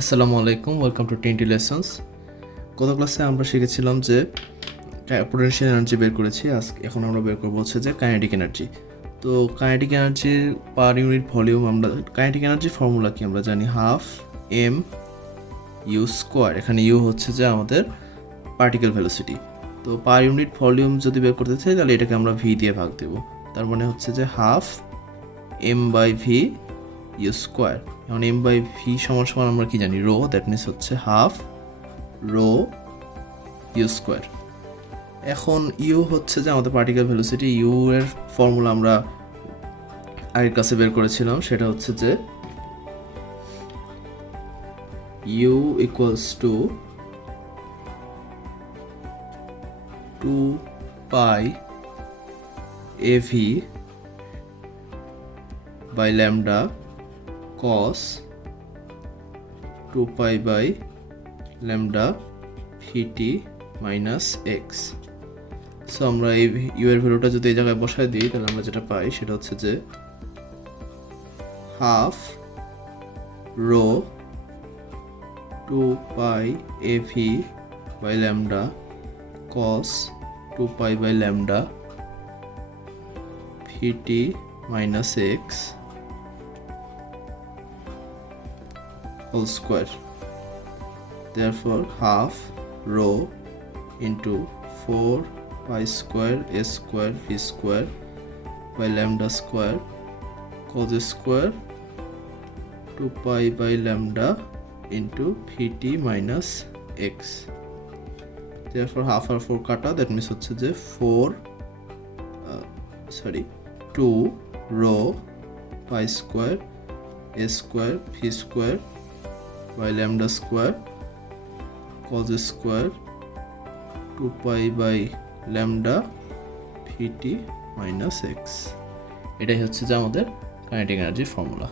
আসসালামু আলাইকুম, welcome to টেন্টি lessons. গত ক্লাসে আমরা শিখেছিলাম যে পোটেনশিয়াল এনার্জি বের করেছি। এখন আমরা বের করবো হচ্ছে যে কাইনেটিক এনার্জি। তো কাইনেটিক এনার্জির পার ইউনিট ভলিউম, আমরা কাইনেটিক এনার্জির ফর্মুলা কি আমরা জানি, হাফ এম ইউ স্কোয়ার। এখানে ইউ হচ্ছে যে আমাদের পার্টিকেল ভেলোসিটি। তো পার ইউনিট ভলিউম যদি বের করতে চাই তাহলে এটাকে আমরা ভি দিয়ে ভাগ দেব। তার মানে হচ্ছে যে half M by V U square. এখন এম বাই ভি সমান সমান আমরা কি জানি, রো। দ্যাট মিনস হচ্ছে হাফ রো ইউ স্কোয়ার। এখন ইউ হচ্ছে যে আমাদের পার্টিকেল ভেলোসিটি। ইউ এর ফর্মুলা আমরা আগের ক্লাসে বের করেছিলাম, সেটা হচ্ছে যে U equals to 2 pi AV by lambda cos 2 pi by lambda VT minus X. So আমরা এই ইউ এর ভ্যালুটা যদি এই জায়গায় বসায় দিই তাহলে আমরা যেটা পাই সেটা হচ্ছে যে half rho 2 pi AV by lambda cos 2 pi by lambda VT minus X whole square. Therefore half rho into 4 pi square a square v square by lambda square cos square 2 pi by lambda into vt minus x. Therefore half আর 4 কাটা, that means হচ্ছে যে 2 rho pi square a square v square by lambda square cos square 2 pi by lambda vt minus x. এটাই হচ্ছে যে আমাদের kinetic এনার্জির formula.